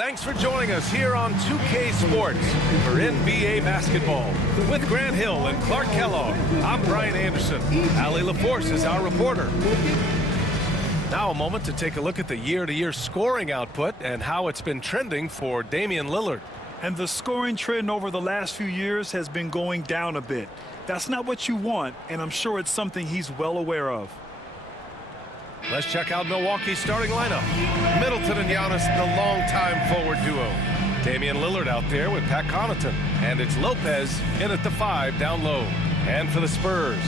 Thanks for joining us here on 2K Sports for NBA basketball. With Grant Hill and Clark Kellogg, I'm Brian Anderson. Allie LaForce is our reporter. Now a moment to take a look at the year-to-year scoring output and how it's been trending for Damian Lillard. And the scoring trend over the last few years has been going down a bit. That's not what you want, and I'm sure it's something he's well aware of. Let's check out Milwaukee's starting lineup. Middleton and Giannis, the longtime forward duo. Damian Lillard out there with Pat Connaughton. And it's Lopez in at the 5 down low. And for the Spurs,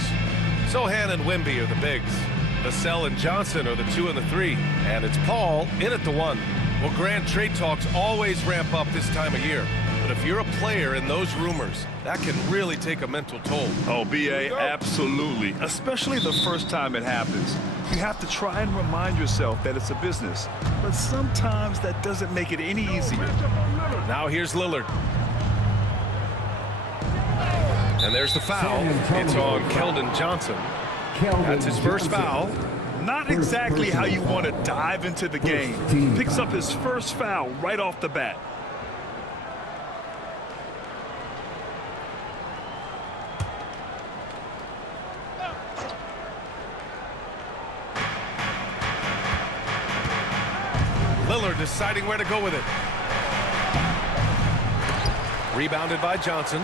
Sohan and Wemby are the bigs. Vassell and Johnson are the 2 and the 3. And it's Paul in at the 1. Well, Grant, trade talks always ramp up this time of year. But if you're a player in those rumors, that can really take a mental toll. Oh, B.A., absolutely. Especially the first time it happens. You have to try and remind yourself that it's a business. But sometimes that doesn't make it any easier. Now here's Lillard. And there's the foul. It's on Keldon Johnson. That's his first foul. Not exactly how you want to dive into the game. Picks up his first foul right off the bat. Lillard deciding where to go with it. Rebounded by Johnson.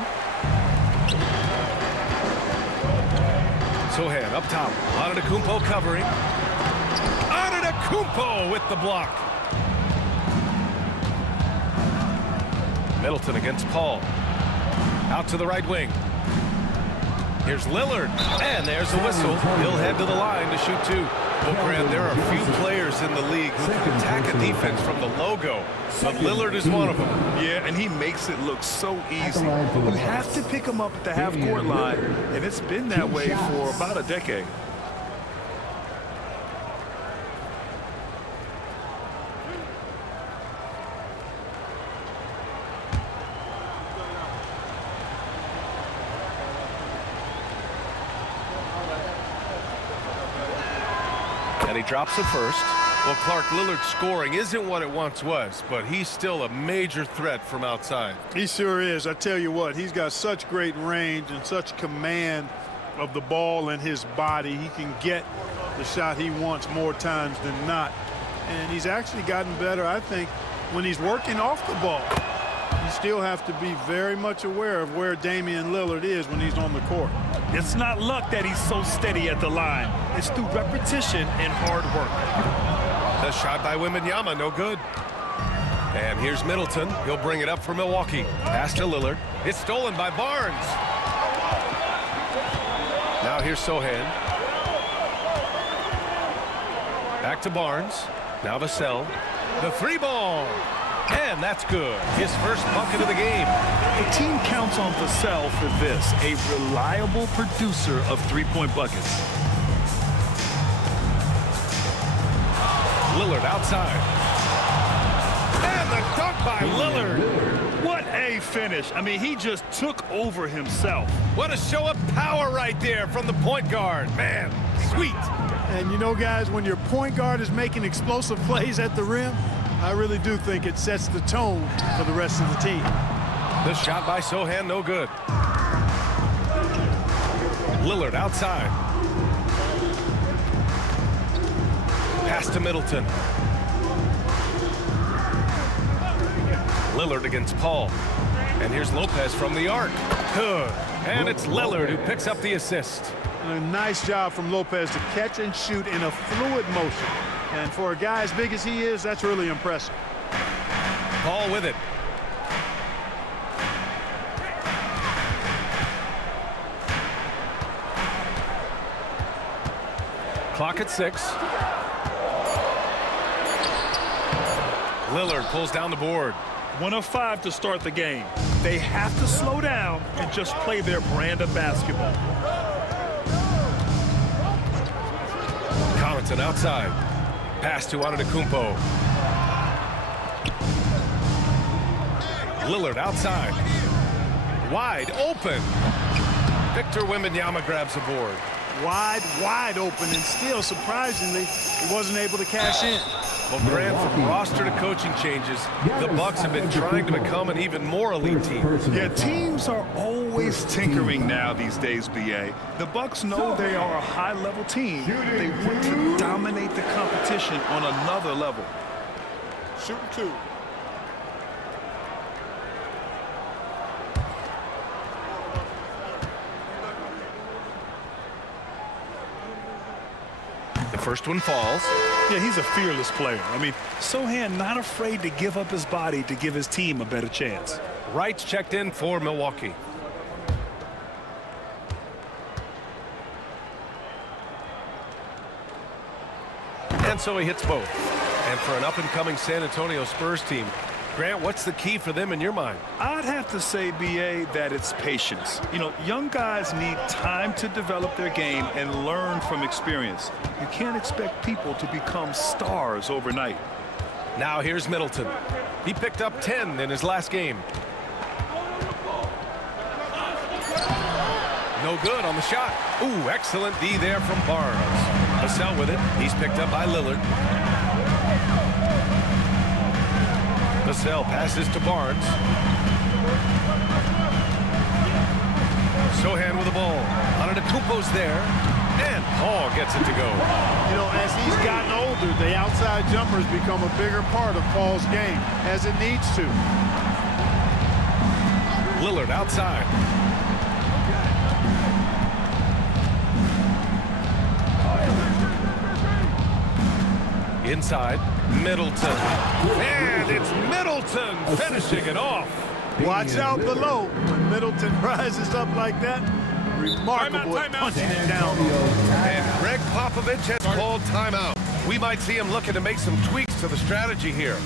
Sohan up top. Antetokounmpo covering. Antetokounmpo with the block. Middleton against Paul. Out to the right wing. Here's Lillard. And there's a whistle. He'll head to the line to shoot 2. Well, Grant, there are a few players in the league who can attack a defense from the logo, but Lillard is one of them. Yeah, and he makes it look so easy. You have to pick him up at the half-court line, and it's been that way for about a decade. And he drops it first. Well, Clark, Lillard's scoring isn't what it once was, but he's still a major threat from outside. He sure is. I tell you what, he's got such great range and such command of the ball in his body. He can get the shot he wants more times than not. And he's actually gotten better, I think, when he's working off the ball. You still have to be very much aware of where Damian Lillard is when he's on the court. It's not luck that he's so steady at the line. It's through repetition and hard work. The shot by Wembanyama, no good. And here's Middleton. He'll bring it up for Milwaukee. Pass to Lillard. It's stolen by Barnes. Now here's Sohan. Back to Barnes. Now Vassell. The 3-ball. And that's good. His first bucket of the game. The team counts on Vassell for this, a reliable producer of three-point buckets. Lillard outside. And the dunk by Lillard. What a finish. I mean, he just took over himself. What a show of power right there from the point guard. Man, sweet. And you know, guys, when your point guard is making explosive plays at the rim, I really do think it sets the tone for the rest of the team. The shot by Sohan, no good. Lillard outside. Pass to Middleton. Lillard against Paul. And here's Lopez from the arc. Good. And it's Lillard who picks up the assist. A nice job from Lopez to catch and shoot in a fluid motion. And for a guy as big as he is, that's really impressive. Paul with it. Clock at 6. Lillard pulls down the board. 1 of 5 to start the game. They have to slow down and just play their brand of basketball. Connaughton outside. Pass to Antetokounmpo. Lillard outside. Wide open. Victor Wembanyama grabs the board. wide open, and still, surprisingly, he wasn't able to cash in. Well, Grant, from roster to coaching changes, the Bucks have been trying to become an even more elite team. Yeah, teams are always tinkering now these days, B.A. The Bucks know they are a high-level team. They want to dominate the competition on another level. Shooting two. The first one falls. Yeah, he's a fearless player. I mean, Sohan not afraid to give up his body to give his team a better chance. Wright's checked in for Milwaukee. And so he hits both. And for an up-and-coming San Antonio Spurs team, Grant, what's the key for them in your mind? I'd have to say, B.A., that it's patience. You know, young guys need time to develop their game and learn from experience. You can't expect people to become stars overnight. Now here's Middleton. He picked up 10 in his last game. No good on the shot. Ooh, excellent D there from Barnes. Vassell with it. He's picked up by Lillard. Vassell passes to Barnes. Sohan with the ball. Antetokounmpo's there. And Paul gets it to go. You know, as he's gotten older, the outside jumpers become a bigger part of Paul's game, as it needs to. Lillard outside. Inside, Middleton. And it's Middleton finishing it off. Watch out below. When Middleton rises up like that, remarkable at punching it down. And Greg Popovich has called timeout. We might see him looking to make some tweaks to the strategy here.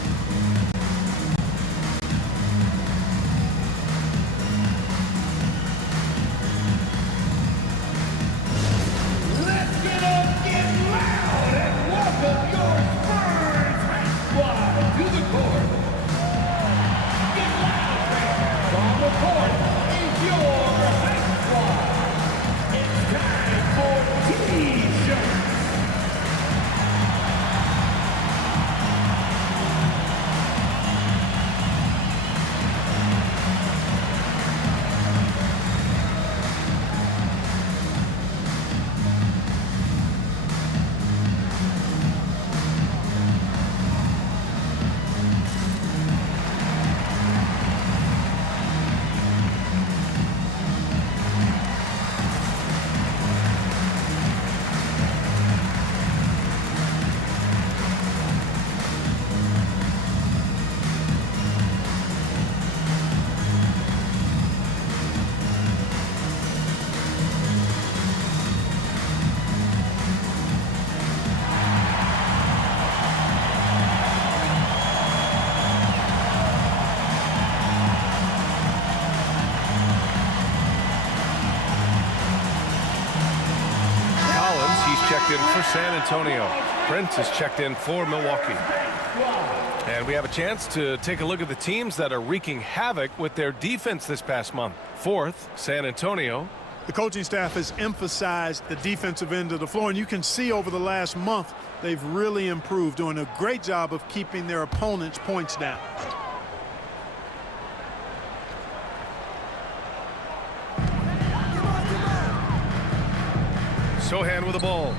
Let's get up, get loud, and welcome your Spurs squad to the court. Get loud, fans. On the court is your high squad. It's time for T-shirts. Checked in for San Antonio. Prince is checked in for Milwaukee. And we have a chance to take a look at the teams that are wreaking havoc with their defense this past month. Fourth, San Antonio. The coaching staff has emphasized the defensive end of the floor, and you can see over the last month they've really improved, doing a great job of keeping their opponents' points down. Sohan with the ball.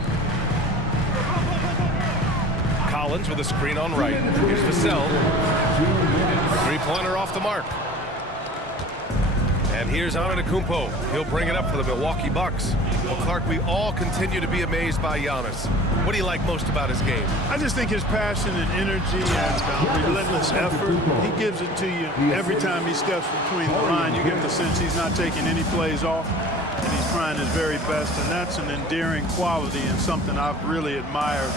Collins with a screen on right. Here's Vassell. Three-pointer off the mark. And here's Antetokounmpo. He'll bring it up for the Milwaukee Bucks. Well, Clark, we all continue to be amazed by Giannis. What do you like most about his game? I just think his passion and energy and relentless effort, he gives it to you every time he steps between the line. You get the sense he's not taking any plays off, and he's trying his very best, and that's an endearing quality and something I've really admired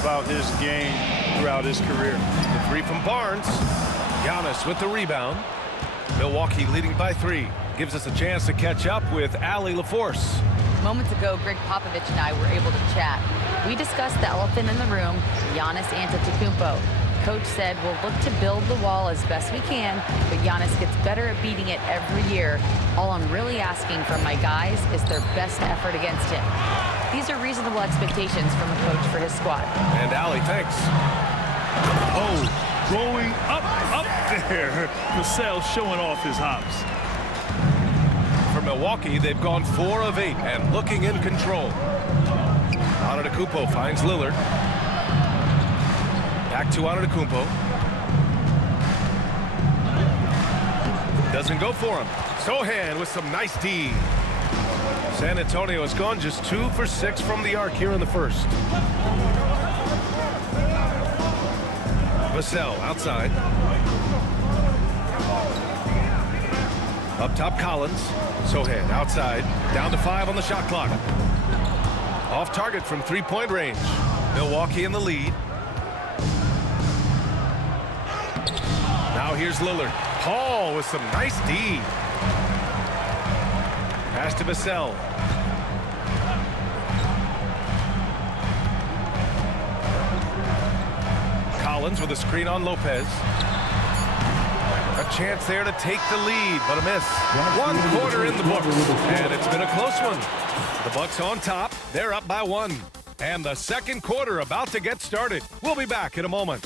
about his game throughout his career. The three from Barnes. Giannis with the rebound. Milwaukee leading by 3. Gives us a chance to catch up with Allie LaForce. Moments ago, Greg Popovich and I were able to chat. We discussed the elephant in the room, Giannis Antetokounmpo. Coach said, we'll look to build the wall as best we can, but Giannis gets better at beating it every year. All I'm really asking from my guys is their best effort against him. These are reasonable expectations from a coach for his squad. And Allie, thanks. Oh, going up there. Vassell showing off his hops. For Milwaukee, they've gone 4 of 8 and looking in control. Antetokounmpo finds Lillard. Back to Antetokounmpo. Doesn't go for him. Sohan with some nice D. San Antonio has gone just 2 for 6 from the arc here in the first. Vassell outside. Up top, Collins. Sohan outside. Down to 5 on the shot clock. Off target from 3-point range. Milwaukee in the lead. Now here's Lillard. Hall with some nice D. Pass to Vassell. Collins with a screen on Lopez. A chance there to take the lead, but a miss. 1 quarter in the books, and it's been a close one. The Bucks on top. They're up by 1. And the second quarter about to get started. We'll be back in a moment.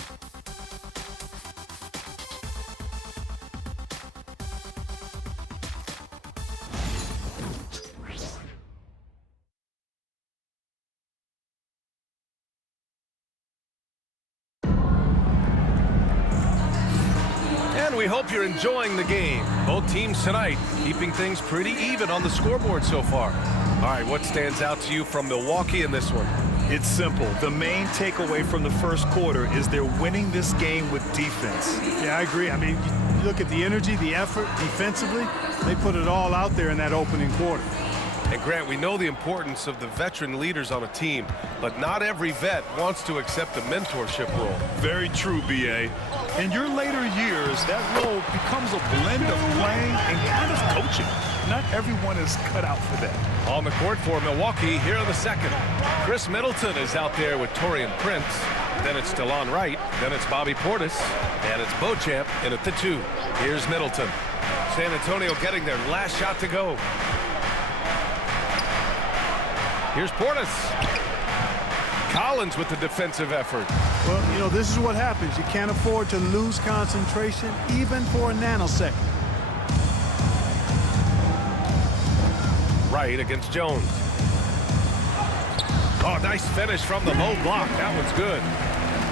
We hope you're enjoying the game. Both teams tonight keeping things pretty even on the scoreboard so far. All right, what stands out to you from Milwaukee in this one? It's simple. The main takeaway from the first quarter is they're winning this game with defense. Yeah, I agree. I mean, you look at the energy, the effort defensively, they put it all out there in that opening quarter. And Grant, we know the importance of the veteran leaders on a team, but not every vet wants to accept the mentorship role. Very true, B.A. In your later years, that role becomes a blend of playing and kind of coaching. Not everyone is cut out for that. On the court for Milwaukee here in the second. Chris Middleton is out there with Taurean Prince. Then it's DeLon Wright. Then it's Bobby Portis. And it's Beauchamp in at the 2. Here's Middleton. San Antonio getting their last shot to go. Here's Portis. Collins with the defensive effort. Well, you know, this is what happens. You can't afford to lose concentration even for a nanosecond. Wright against Jones. Oh, nice finish from the low block. That one's good.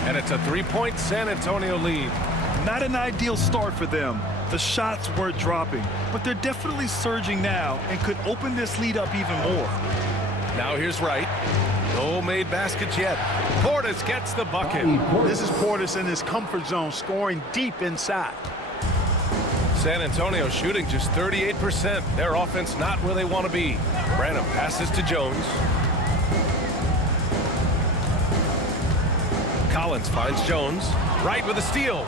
And it's a 3-point San Antonio lead. Not an ideal start for them. The shots weren't dropping, but they're definitely surging now and could open this lead up even more. Now here's Wright. No made baskets yet. Portis gets the bucket. This is Portis in his comfort zone, scoring deep inside. San Antonio shooting just 38%. Their offense not where they want to be. Branham passes to Jones. Collins finds Jones. Wright with a steal.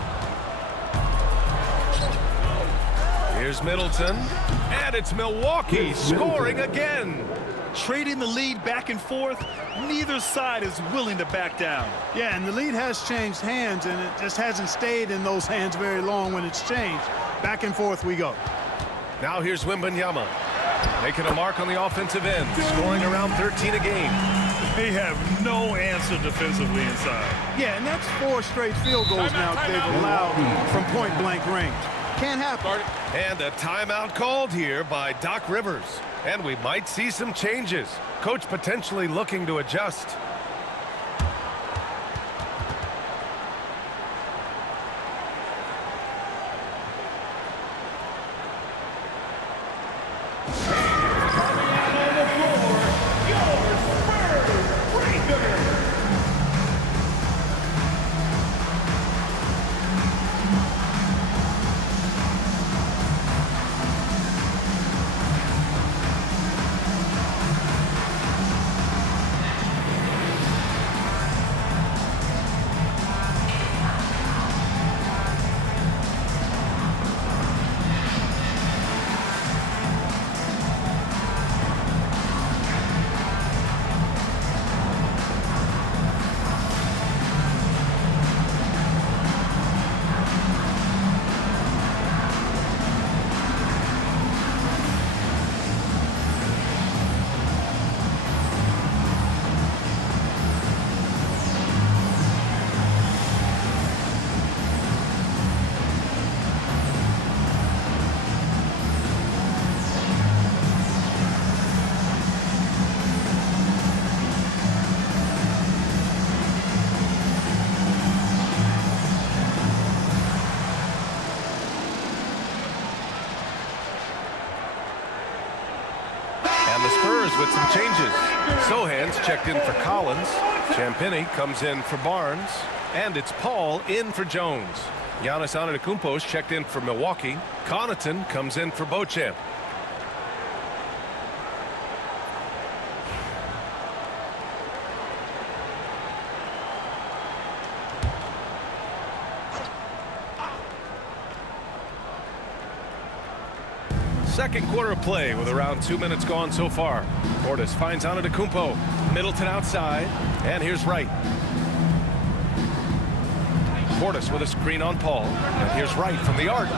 Here's Middleton. And it's Milwaukee scoring again. Trading the lead back and forth, neither side is willing to back down. Yeah, and the lead has changed hands, and it just hasn't stayed in those hands very long when it's changed. Back and forth we go. Now here's Wembanyama. Making a mark on the offensive end, scoring around 13 a game. They have no answer defensively inside. Yeah, and that's 4 straight field goals now they've allowed from point-blank range. Can't happen. And a timeout called here by Doc Rivers. And we might see some changes. Coach potentially looking to adjust. And the Spurs with some changes. Sohan's checked in for Collins. Champagnie comes in for Barnes. And it's Paul in for Jones. Giannis Antetokounmpo's checked in for Milwaukee. Connaughton comes in for Beauchamp. Second quarter of play with around 2 minutes gone so far. Portis finds Antetokounmpo. Middleton outside. And here's Wright. Portis with a screen on Paul. And here's Wright from the arc.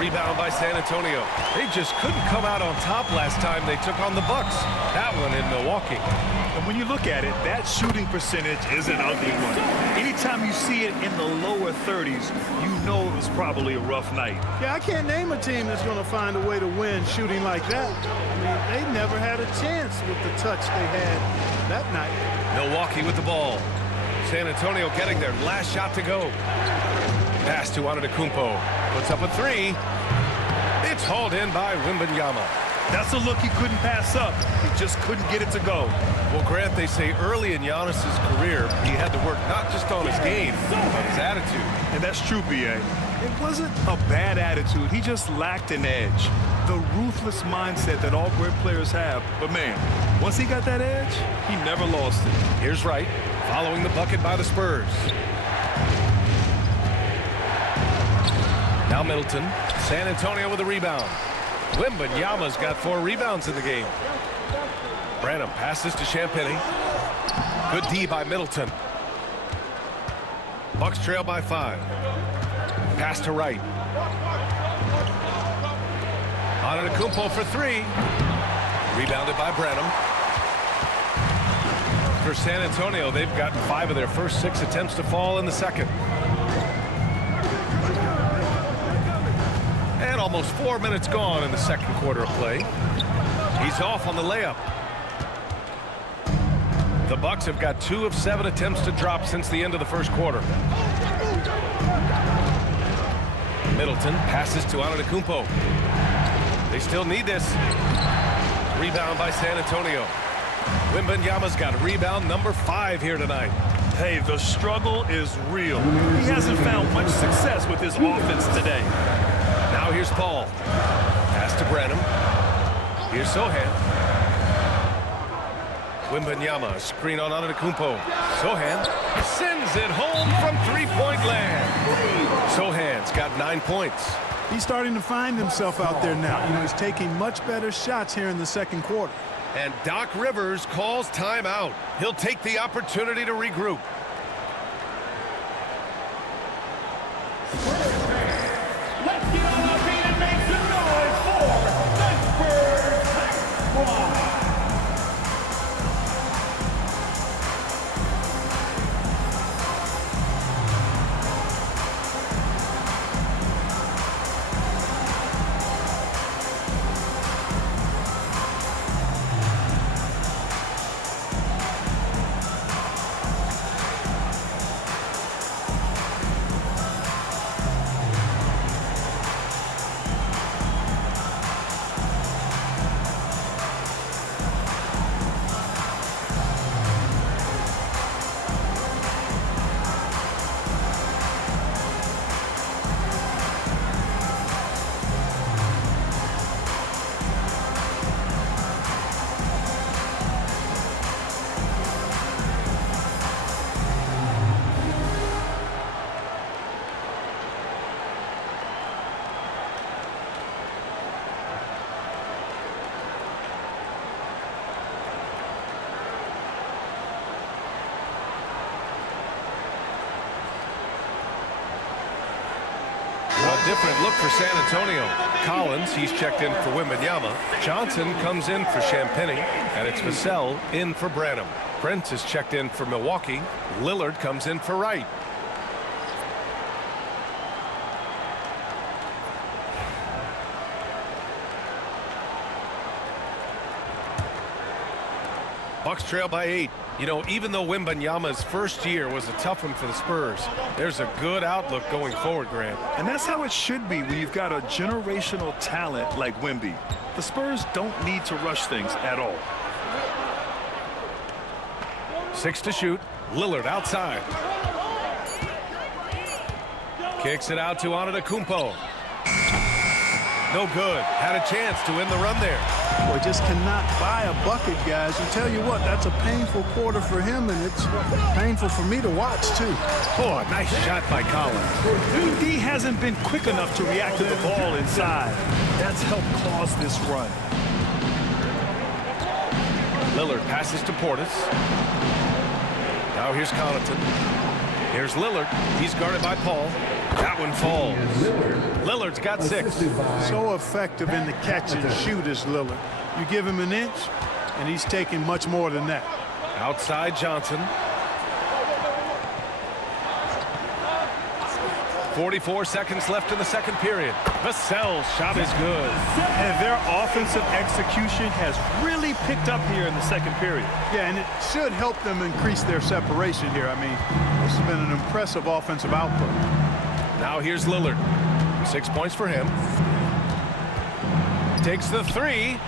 Rebound by San Antonio. They just couldn't come out on top last time they took on the Bucks. That one in Milwaukee. And when you look at it, that shooting percentage is an ugly one. Anytime you see it in the lower 30s, you know it was probably a rough night. Yeah, I can't name a team that's going to find a way to win shooting like that. I mean, they never had a chance with the touch they had that night. Milwaukee with the ball. San Antonio getting their last shot to go. Pass to Antetokounmpo. Puts up a three. It's hauled in by Wembanyama. That's a look he couldn't pass up. He just couldn't get it to go. Well, Grant, they say early in Giannis's career, he had to work not just on his game, but his attitude. And that's true, B.A. It wasn't a bad attitude. He just lacked an edge. The ruthless mindset that all great players have. But, man, once he got that edge, he never lost it. Here's Wright, following the bucket by the Spurs. Now Middleton. San Antonio with a rebound. Wembanyama's got 4 rebounds in the game. Branham passes to Champagnie. Good D by Middleton. Bucks trail by 5. Pass to Wright. Antetokounmpo for 3. Rebounded by Branham. For San Antonio, they've gotten 5 of their first 6 attempts to fall in the second. And almost 4 minutes gone in the second quarter of play. He's off on the layup. The Bucks have got 2 of 7 attempts to drop since the end of the first quarter. Middleton passes to Antetokounmpo. They still need this. Rebound by San Antonio. Wembanyama's got rebound number 5 here tonight. Hey, the struggle is real. He hasn't found much success with his offense today. Now here's Paul. Pass to Branham. Here's Sohan. Wembanyama, screen on Antetokounmpo. Sohan sends it home from three-point land. Sohan's got 9 points. He's starting to find himself out there now. You know, he's taking much better shots here in the second quarter. And Doc Rivers calls timeout. He'll take the opportunity to regroup. Let's get on our feet and make some noise for the Spurs Squad. Different look for San Antonio. Collins, he's checked in for Wembanyama. Johnson comes in for Champagnie, and it's Vassell in for Branham. Prince is checked in for Milwaukee. Lillard comes in for Wright. Bucks trail by 8. You know, even though Wembanyama's first year was a tough one for the Spurs, there's a good outlook going forward, Grant. And that's how it should be when you've got a generational talent like Wemby. The Spurs don't need to rush things at all. 6 to shoot. Lillard outside. Kicks it out to Antetokounmpo. No good. Had a chance to win the run there. Boy, just cannot buy a bucket, guys. And tell you what, that's a painful quarter for him, and it's painful for me to watch, too. Oh, nice shot by Collins. He hasn't been quick enough to react to the ball inside. That's helped cause this run. Lillard passes to Portis. Now here's Connaughton. Here's Lillard. He's guarded by Paul. That one falls. Lillard's got 6. So effective in the catch and shoot is Lillard. You give him an inch, and he's taking much more than that. Outside Johnson. 44 seconds left in the second period. Vassell's shot is good. And their offensive execution has really picked up here in the second period. Yeah, and it should help them increase their separation here. I mean, this has been an impressive offensive output. Now here's Lillard. 6 points for him. Takes the 3.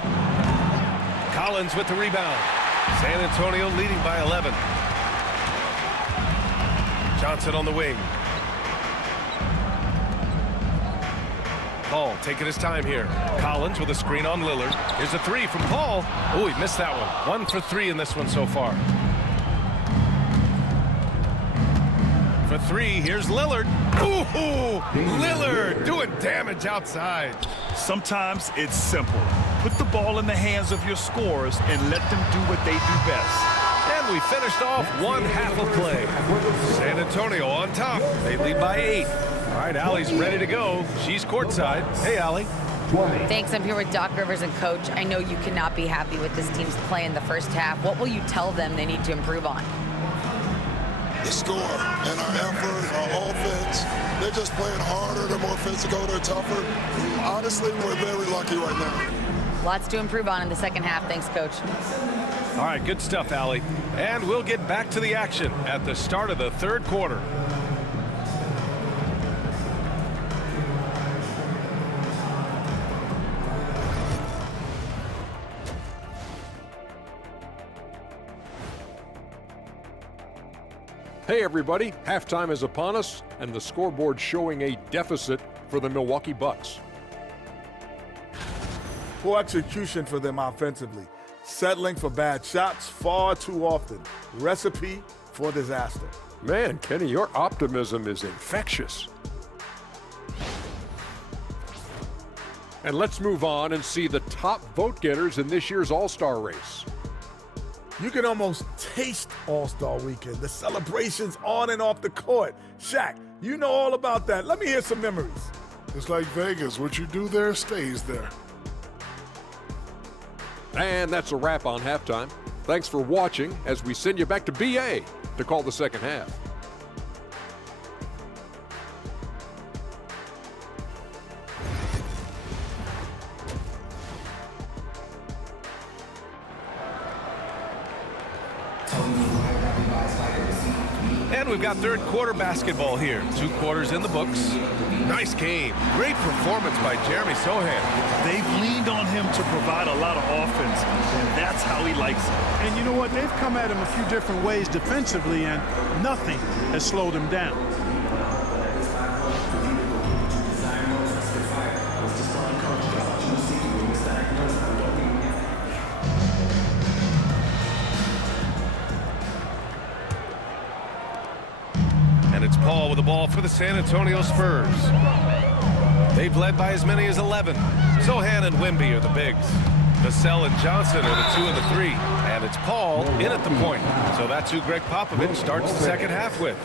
Collins with the rebound. San Antonio leading by 11. Johnson on the wing. Paul taking his time here. Collins with a screen on Lillard. Here's a 3 from Paul. Oh, he missed that one. 1 for 3 in this one so far. For 3, here's Lillard. Ooh, Lillard doing damage outside. Sometimes it's simple. Put the ball in the hands of your scorers and let them do what they do best. And we finished off one half of play. San Antonio on top. They lead by 8. All right, Allie's ready to go. She's courtside. Hey, Allie. Thanks. I'm here with Doc Rivers and Coach. I know you cannot be happy with this team's play in the first half. What will you tell them they need to improve on? The score and our effort, our offense. They're just playing harder. They're more physical. They're tougher. Honestly, we're very lucky right now. Lots to improve on in the second half. Thanks, Coach. All right, good stuff, Allie. And we'll get back to the action at the start of the third quarter. Hey everybody, halftime is upon us and the scoreboard showing a deficit for the Milwaukee Bucks. Poor execution for them offensively. Settling for bad shots far too often. Recipe for disaster. Man, Kenny, your optimism is infectious. And let's move on and see the top vote getters in this year's All-Star race. You can almost taste All-Star Weekend. The celebrations on and off the court. Shaq, you know all about that. Let me hear some memories. It's like Vegas. What you do there stays there. And that's a wrap on halftime. Thanks for watching as we send you back to BA to call the second half. And we've got third quarter basketball here. 2 quarters in the books. Nice game. Great performance by Jeremy Sohan. They've leaned on him to provide a lot of offense, and that's how he likes it. And you know what? They've come at him a few different ways defensively, and nothing has slowed him down. And it's Paul with the ball for the San Antonio Spurs. They've led by as many as 11. Sohan and Wemby are the bigs. Vassell and Johnson are the 2 and the 3. And it's Paul in at the point. So that's who Greg Popovich starts the second half with.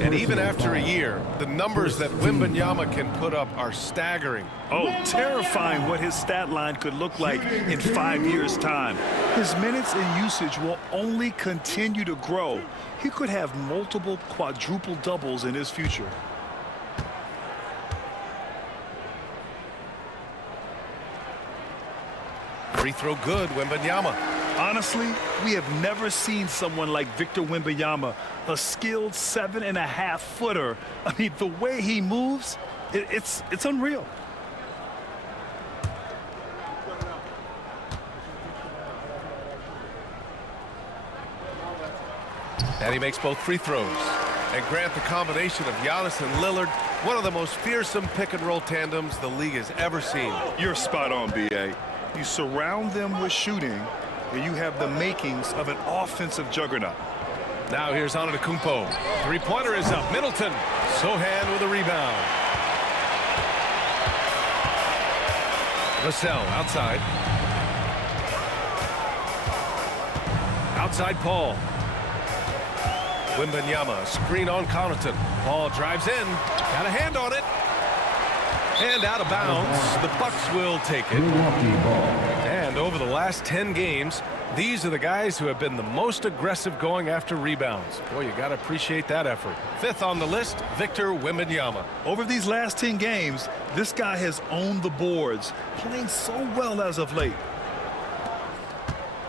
And even after a year, the numbers that Wembanyama can put up are staggering. Oh, terrifying what his stat line could look like in 5 years' time. His minutes and usage will only continue to grow. He could have multiple quadruple doubles in his future. Free throw good, Wembanyama. Honestly, we have never seen someone like Victor Wembanyama, a skilled 7.5-footer. I mean, the way he moves, it's unreal. And he makes both free throws. And Grant, the combination of Giannis and Lillard, one of the most fearsome pick-and-roll tandems the league has ever seen. You're spot on, B.A. You surround them with shooting, and you have the makings of an offensive juggernaut. Now here's Antetokounmpo. Three-pointer is up. Middleton. Sohan with a rebound. Vassell outside. Outside Paul. Wembanyama, screen on Connaughton. Paul drives in, got a hand on it, and out of bounds. The Bucks will take it. And over the last 10 games, these are the guys who have been the most aggressive going after rebounds. Boy, you got to appreciate that effort. Fifth on the list, Victor Wembanyama. Over these last 10 games, this guy has owned the boards, playing so well as of late.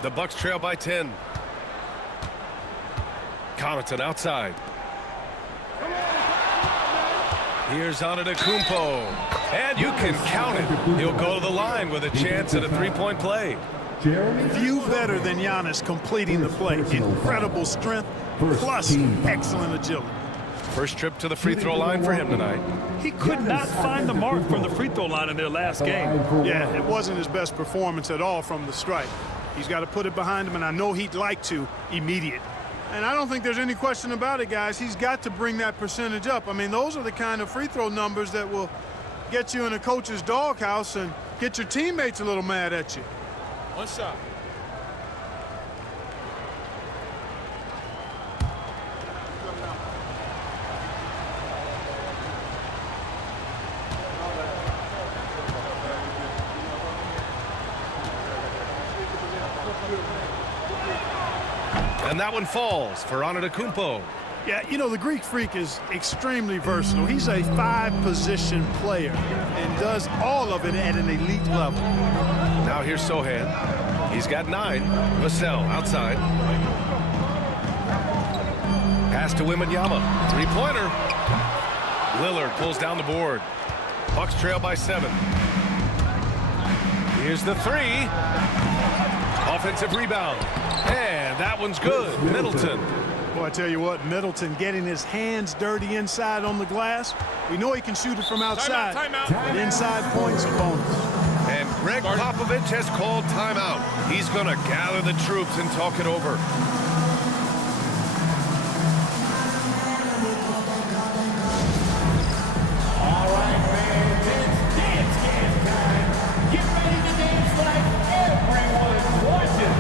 The Bucks trail by 10. Connaughton outside. Here's Antetokounmpo. And you can count it. He'll go to the line with a chance at a three-point play. Few better than Giannis completing the play. Incredible strength, plus excellent agility. First trip to the free throw line for him tonight. He could not find the mark from the free throw line in their last game. Yeah, it wasn't his best performance at all from the stripe. He's got to put it behind him, and I know he'd like to immediate. And I don't think there's any question about it, guys. He's got to bring that percentage up. I mean, those are the kind of free throw numbers that will get you in a coach's doghouse and get your teammates a little mad at you. One shot. And that one falls for Antetokounmpo. Yeah, you know, the Greek Freak is extremely versatile. He's a five-position player and does all of it at an elite level. Now here's Sohan. He's got 9. Vassell outside. Pass to Wembanyama. Three-pointer. Lillard pulls down the board. Bucks trail by 7. Here's the 3. Offensive rebound. And that one's good. Middleton. Boy, I tell you what, Middleton getting his hands dirty inside on the glass. We know he can shoot it from outside. Timeout. But inside points a bonus. And Greg Popovich has called timeout. He's going to gather the troops and talk it over. All right, fans, it's dance time. Get ready to dance like everyone's watching.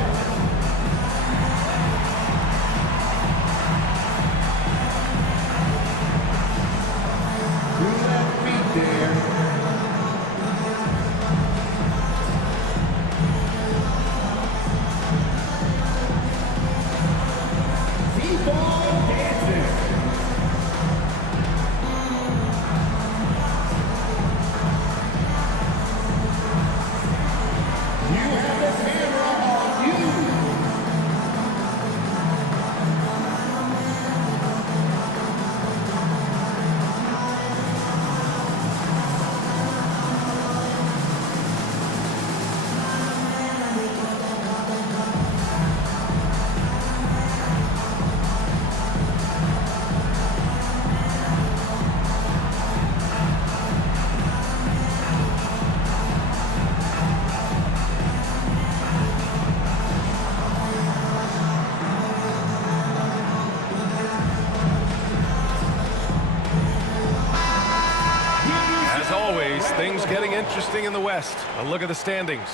Things getting interesting in the West. A look at the standings.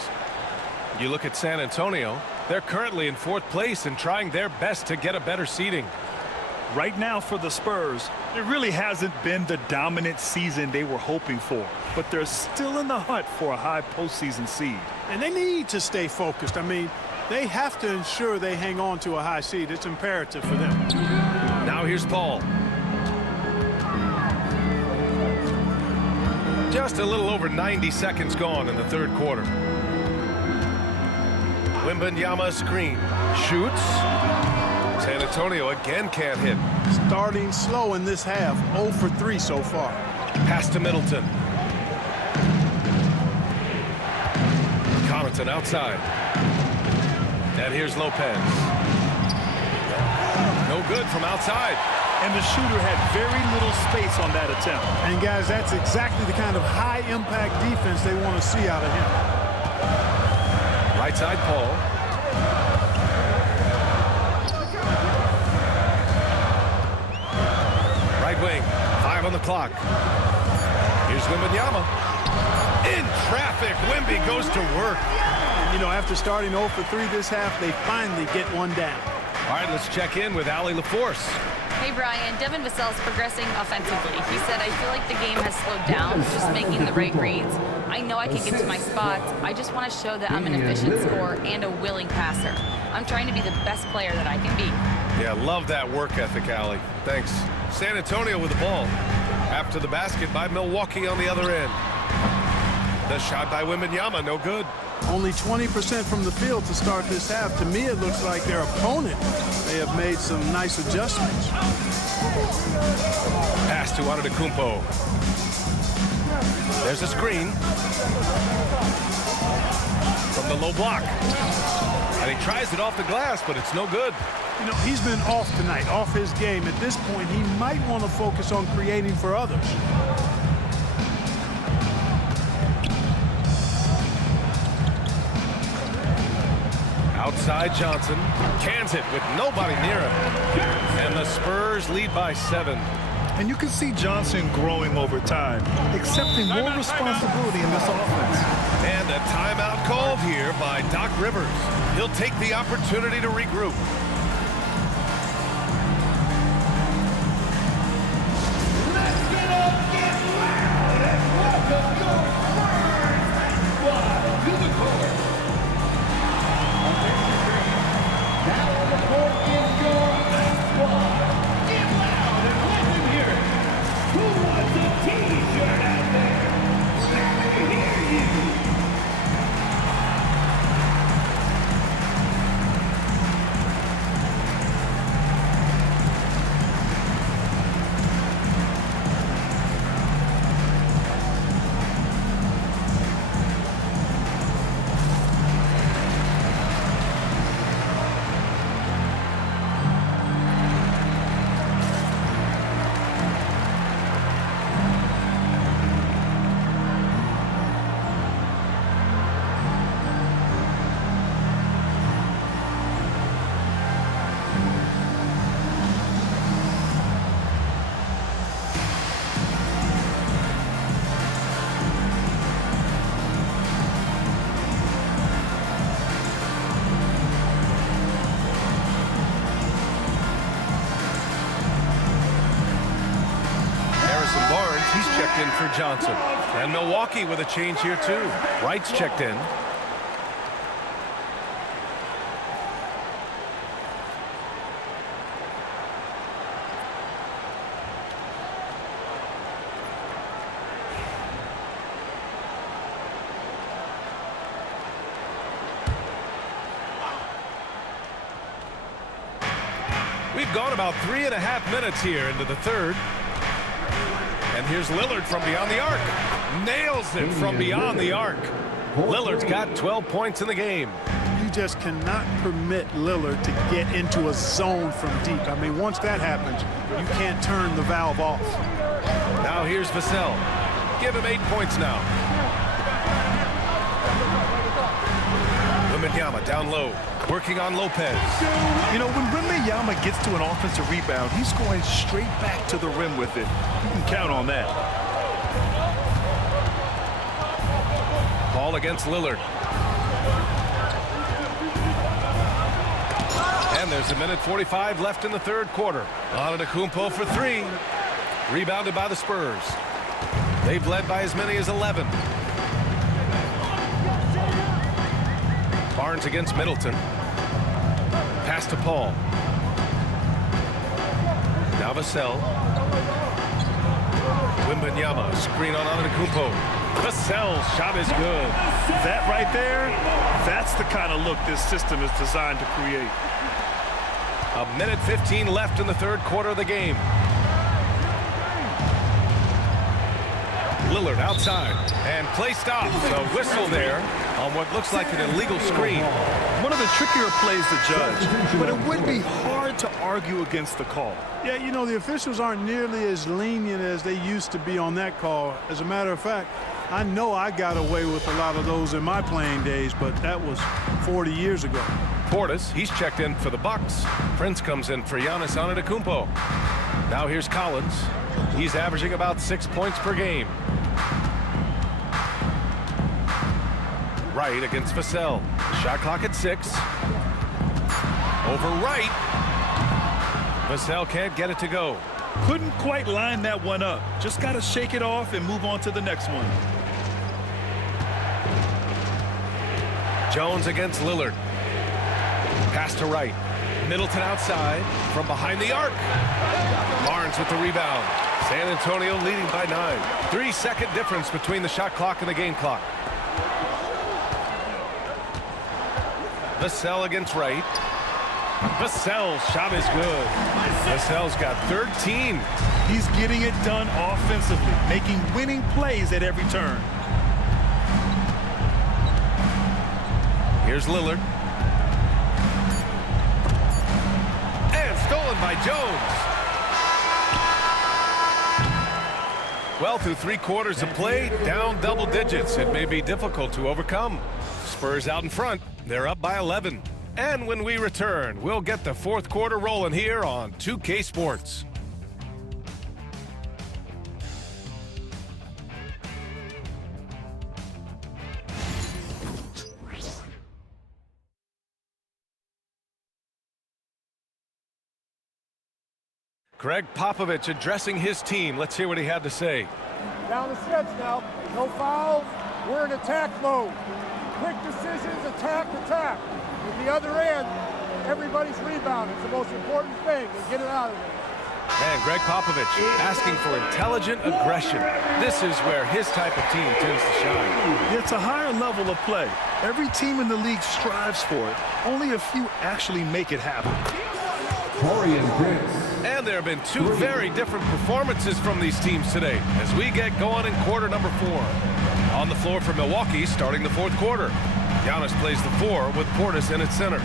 You look at San Antonio. They're currently in 4th place and trying their best to get a better seeding. Right now for the Spurs, it really hasn't been the dominant season they were hoping for, but they're still in the hunt for a high postseason seed. And they need to stay focused. I mean, they have to ensure they hang on to a high seed. It's imperative for them. Now here's Paul. Just a little over 90 seconds gone in the 3rd quarter. Wembanyama screen. Shoots. San Antonio again can't hit. Starting slow in this half. 0 for 3 so far. Pass to Middleton. Connaughton outside. And here's Lopez. No good from outside. And the shooter had very little space on that attempt. And guys, that's exactly the kind of high-impact defense they want to see out of him. Right side, Paul. Right wing, 5 on the clock. Here's Wembanyama. In traffic, Wemby goes to work. You know, after starting 0 for 3 this half, they finally get one down. All right, let's check in with Allie LaForce. Hey, Brian. Devin Vassell's progressing offensively. He said, I feel like the game has slowed down, just making the right reads. I know I can get to my spots. I just want to show that I'm an efficient scorer and a willing passer. I'm trying to be the best player that I can be. Yeah, love that work ethic, Allie. Thanks. San Antonio with the ball. After the basket by Milwaukee on the other end. The shot by Wembanyama, no good. Only 20% from the field to start this half. To me, it looks like their opponent may have made some nice adjustments. Pass to Antetokounmpo. There's a screen. From the low block. And he tries it off the glass, but it's no good. You know, he's been off tonight, off his game. At this point, he might want to focus on creating for others. Outside Johnson. Cans it with nobody near him. And the Spurs lead by 7. And you can see Johnson growing over time, accepting more responsibility in this offense. And a timeout called here by Doc Rivers. He'll take the opportunity to regroup. Let's get up, get loud, and welcome your Spurs squad to the court. Now on the court is your squad. Get loud and let them hear it. Who wants a T-shirt out there? Let me hear you. He's checked in for Johnson. And Milwaukee with a change here too. Wright's checked in. We've gone about 3.5 minutes here into the third. And here's Lillard from beyond the arc. Nails it from beyond the arc. Lillard's got 12 points in the game. You just cannot permit Lillard to get into a zone from deep. I mean, once that happens, you can't turn the valve off. Now here's Vassell. Give him 8 points now. Wembanyama down low, working on Lopez. You know, when Wembanyama gets to an offensive rebound, he's going straight back to the rim with it. You can count on that. Ball against Lillard. And there's 1:45 left in the third quarter. Antetokounmpo for 3. Rebounded by the Spurs. They've led by as many as 11. Barnes against Middleton. Pass to Paul. Now Vassell. Wembanyama, screen on Antetokounmpo. Vassell's shot is good. That right there, that's the kind of look this system is designed to create. 1:15 left in the third quarter of the game. Lillard outside, and play stops. A whistle there on what looks like an illegal screen. One of the trickier plays to judge, but it would be hard hard to argue against the call. Yeah, you know, the officials aren't nearly as lenient as they used to be on that call. As a matter of fact, I know I got away with a lot of those in my playing days, but that was 40 years ago. Portis, he's checked in for the Bucks. Prince comes in for Giannis Antetokounmpo. Now here's Collins. He's averaging about 6 points per game. Wright against Vassell. Shot clock at 6. Over Wright. Vassell can't get it to go. Couldn't quite line that one up. Just got to shake it off and move on to the next one. Jones against Lillard. Pass to Wright. Middleton outside from behind the arc. Barnes with the rebound. San Antonio leading by 9. 3-second difference between the shot clock and the game clock. Vassell against Wright. Vassell's shot is good. Vassell's got 13. He's getting it done offensively, making winning plays at every turn. Here's Lillard. And stolen by Jones. Well, through 3 quarters of play, down double digits. It may be difficult to overcome. Spurs out in front. They're up by 11. And when we return, we'll get the 4th quarter rolling here on 2K Sports. Greg Popovich addressing his team. Let's hear what he had to say. Down the stretch now. No fouls. We're in attack mode. Quick decisions, attack. At the other end, everybody's rebound. It's the most important thing, and get it out of there. And Greg Popovich asking for intelligent aggression. This is where his type of team tends to shine. It's a higher level of play. Every team in the league strives for it. Only a few actually make it happen. And there have been 2 very different performances from these teams today as we get going in quarter number 4. On the floor for Milwaukee starting the 4th quarter. Giannis plays the 4 with Portis in at center.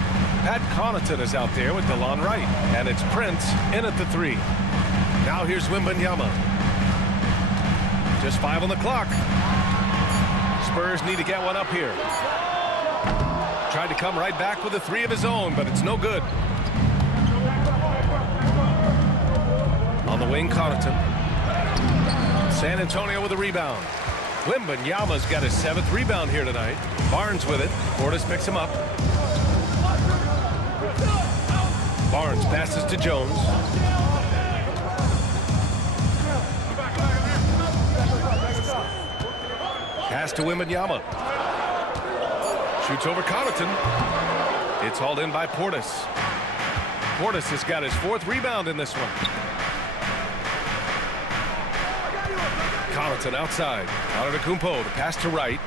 Pat Connaughton is out there with DeLon Wright. And it's Prince in at the 3. Now here's Wembanyama. Just 5 on the clock. Spurs need to get one up here. Tried to come right back with a 3 of his own, but it's no good. On the wing, Connaughton. San Antonio with a rebound. Wembanyama's got his 7th rebound here tonight. Barnes with it. Portis picks him up. Barnes passes to Jones. Pass to Wembanyama. Shoots over Connaughton. It's hauled in by Portis. Portis has got his 4th rebound in this one. Connaughton outside. Antetokounmpo, the pass to Wright.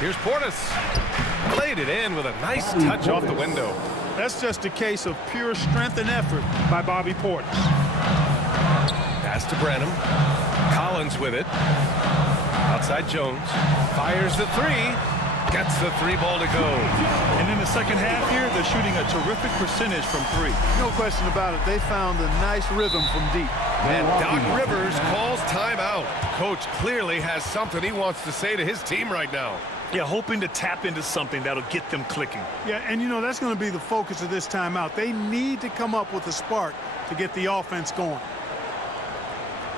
Here's Portis. Played it in with a nice touch off the window. That's just a case of pure strength and effort by Bobby Portis. Pass to Branham. Collins with it. Outside Jones. Fires the 3. Gets the 3 ball to go. And in the second half here, they're shooting a terrific percentage from 3. No question about it. They found a nice rhythm from deep. And Doc Rivers calls timeout. Coach clearly has something he wants to say to his team right now. Yeah, hoping to tap into something that'll get them clicking. Yeah, and you know, that's going to be the focus of this timeout. They need to come up with a spark to get the offense going.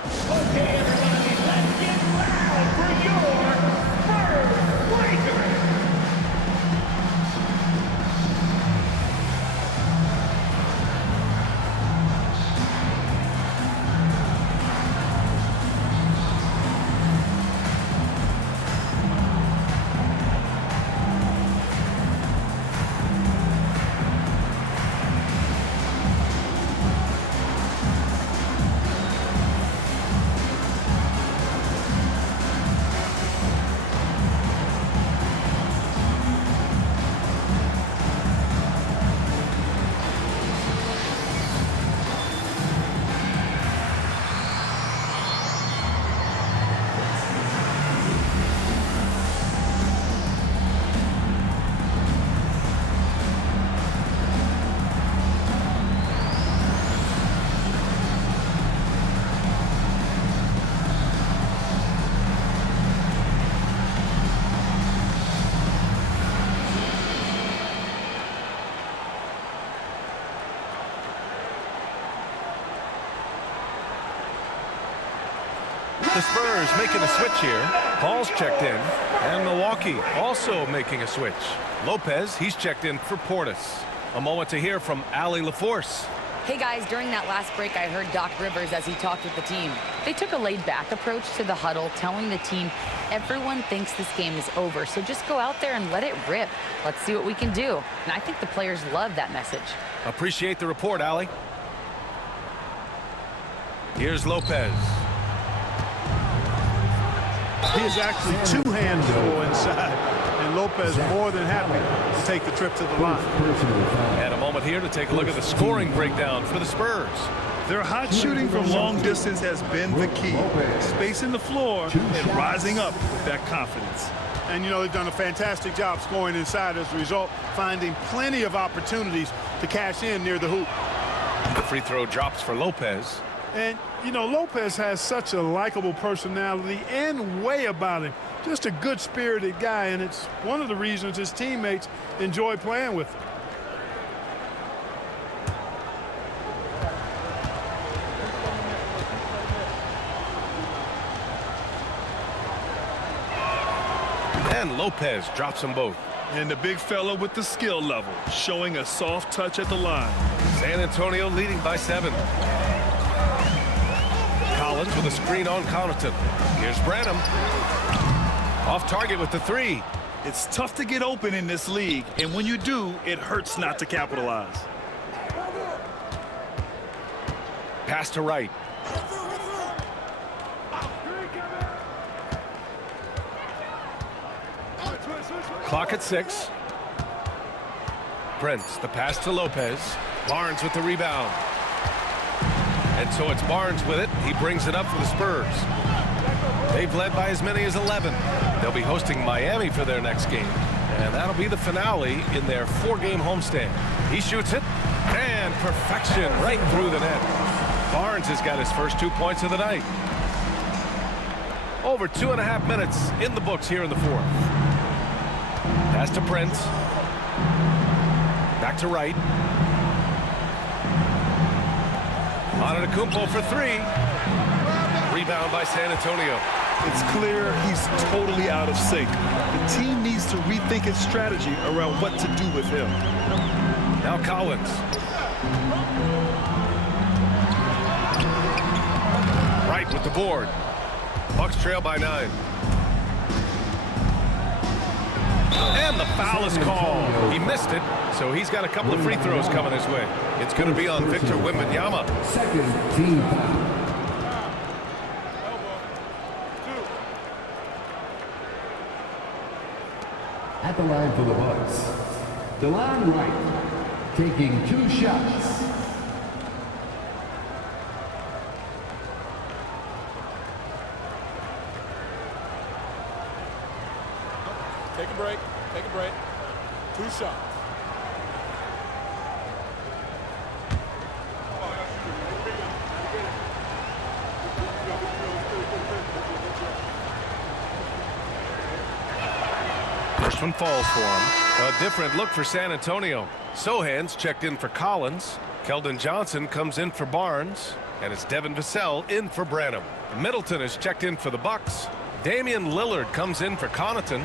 Okay, everybody, let's get loud for your Spurs Breakers. The Spurs making a switch here. Paul's checked in. And Milwaukee also making a switch. Lopez, he's checked in for Portis. A moment to hear from Allie LaForce. Hey guys, during that last break, I heard Doc Rivers as he talked with the team. They took a laid-back approach to the huddle, telling the team everyone thinks this game is over, so just go out there and let it rip. Let's see what we can do. And I think the players love that message. Appreciate the report, Allie. Here's Lopez. He is actually two hands full inside, and Lopez more than happy to take the trip to the line. And a moment here to take a look at the scoring breakdown for the Spurs. Their hot shooting from long distance has been the key. Spacing the floor and rising up with that confidence. And, you know, they've done a fantastic job scoring inside as a result, finding plenty of opportunities to cash in near the hoop. The free throw drops for Lopez. And, you know, Lopez has such a likable personality and way about him. Just a good-spirited guy, and it's one of the reasons his teammates enjoy playing with him. And Lopez drops them both. And the big fella with the skill level, showing a soft touch at the line. San Antonio leading by 7. Collins with a screen on Connaughton. Here's Branham. Off target with the 3. It's tough to get open in this league, and when you do, it hurts not to capitalize. Pass to Wright. Clock at 6. Prince, the pass to Lopez. Barnes with the rebound. And so it's Barnes with it. He brings it up for the Spurs. They've led by as many as 11. They'll be hosting Miami for their next game. And that'll be the finale in their 4-game homestand. He shoots it. And perfection right through the net. Barnes has got his first 2 points of the night. Over 2.5 minutes in the books here in the 4th. Pass to Prince. Back to Wright. Antetokounmpo for 3. Rebound by San Antonio. It's clear he's totally out of sync. The team needs to rethink its strategy around what to do with him. Now Collins. Wright with the board. Bucks trail by 9. And the foul is called. He missed it, so he's got a couple of free throws coming his way. It's going to be on Victor Wembanyama. Second team foul. At the line for the Bucks, DeLon Wright taking 2 shots. Take a break. Take a break. 2 shots. First one falls for him. A different look for San Antonio. Sohan's checked in for Collins. Keldon Johnson comes in for Barnes. And it's Devin Vassell in for Branham. Middleton is checked in for the Bucks. Damian Lillard comes in for Connaughton.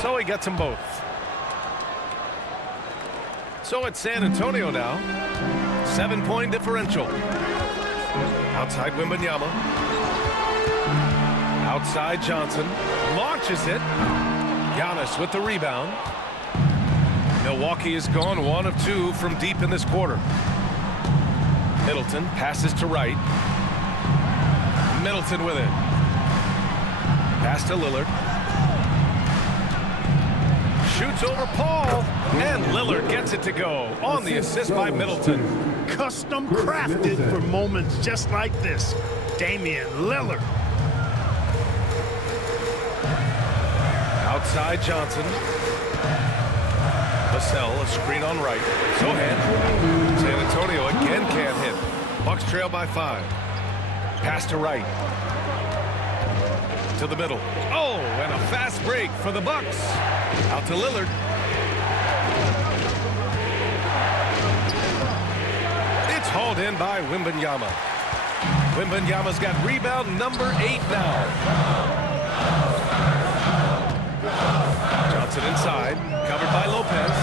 So he gets them both. So it's San Antonio now. 7-point differential. Outside Wembanyama. Outside Johnson. Launches it. Giannis with the rebound. Milwaukee has gone 1 of 2 from deep in this quarter. Middleton passes to Wright. Middleton with it. Pass to Lillard. Shoots over Paul, and Lillard gets it to go on the assist by Middleton. Custom crafted for moments just like this. Damian Lillard. Outside Johnson. Vassell, a screen on Wright. Sohan. San Antonio again can't hit. Bucks trail by 5. Pass to Wright. To the middle. Oh, and a fast break for the Bucks. Out to Lillard. Hauled in by Wembanyama. Wembanyama's got rebound number 8 now. Johnson inside, covered by Lopez.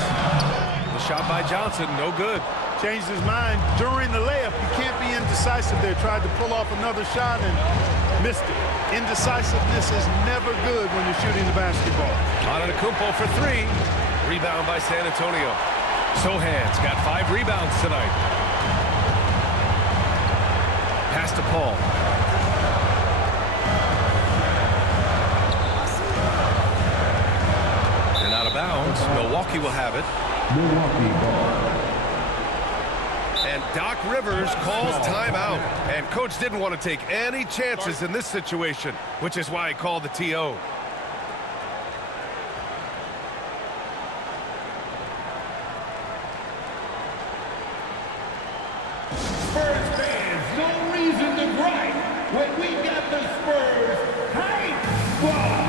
The shot by Johnson, no good. Changed his mind during the layup. You can't be indecisive there. Tried to pull off another shot and missed it. Indecisiveness is never good when you're shooting the basketball. Antetokounmpo for 3. Rebound by San Antonio. Sohan's got 5 rebounds tonight. Pass to Paul. And out of bounds. Milwaukee will have it. Milwaukee ball. And Doc Rivers calls timeout. And coach didn't want to take any chances in this situation, which is why he called the TO. Spurs fans, no reason to gripe when we got the Spurs hype squad.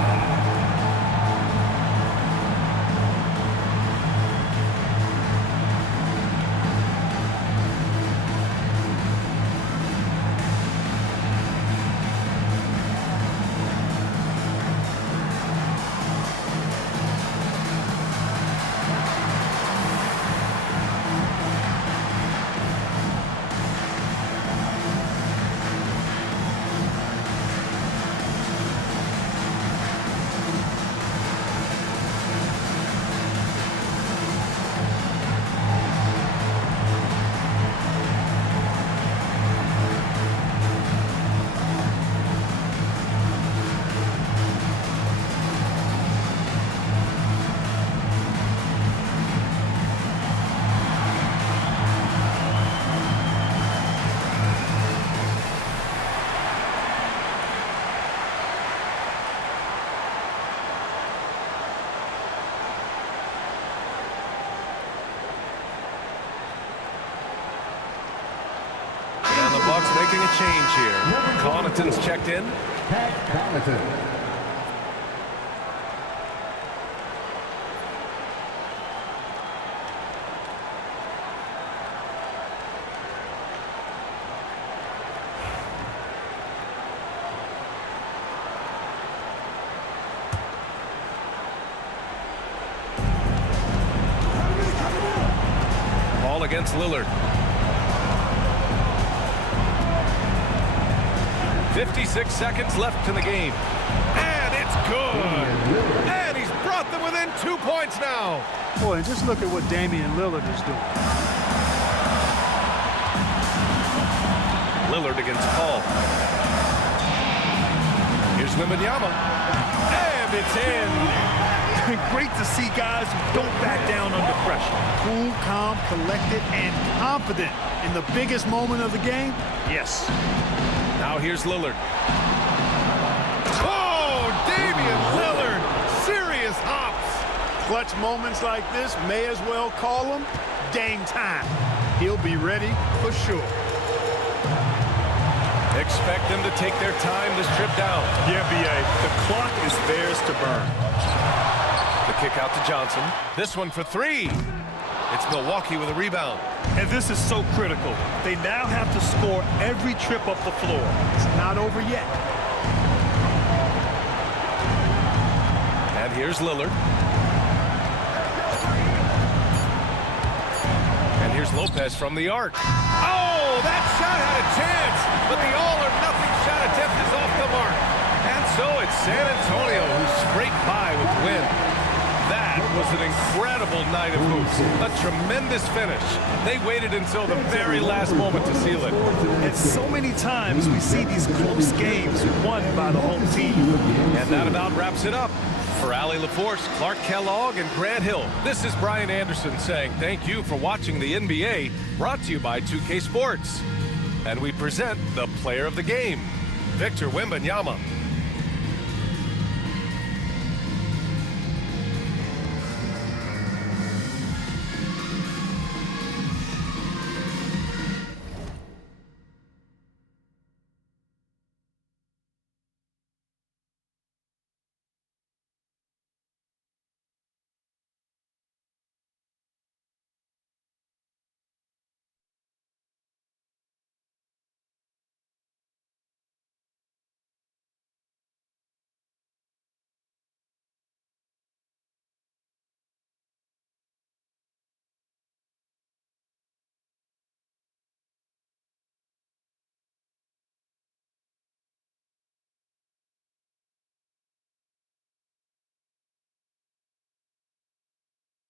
Bucks making a change here. Connaughton's checked in. Pat Connaughton. Ball against Lillard. 56 seconds left in the game. And it's good. And he's brought them within 2 points now. Boy, and just look at what Damian Lillard is doing. Lillard against Paul. Here's Wembanyama. And it's in. Great to see guys who don't back down under pressure. Cool, calm, collected, and confident in the biggest moment of the game. Yes. Now here's Lillard. Oh, Damian Lillard. Serious hops. Clutch moments like this may as well call them Dame time. He'll be ready for sure. Expect them to take their time this trip down. Yeah, B.A. The clock is theirs to burn. The kick out to Johnson. This one for 3. It's Milwaukee with a rebound. And this is so critical. They now have to score every trip up the floor. It's not over yet. And here's Lillard. And here's Lopez from the arc. Oh, that shot had a chance, but the all-or-nothing shot attempt is off the mark. And so it's San Antonio who scraped by with the win. That was an incredible night of hoops. A tremendous finish. They waited until the very last moment to seal it. And so many times we see these close games won by the home team. And that about wraps it up. For Allie LaForce, Clark Kellogg, and Grant Hill, this is Brian Anderson saying thank you for watching the NBA, brought to you by 2K Sports. And we present the player of the game, Victor Wembanyama.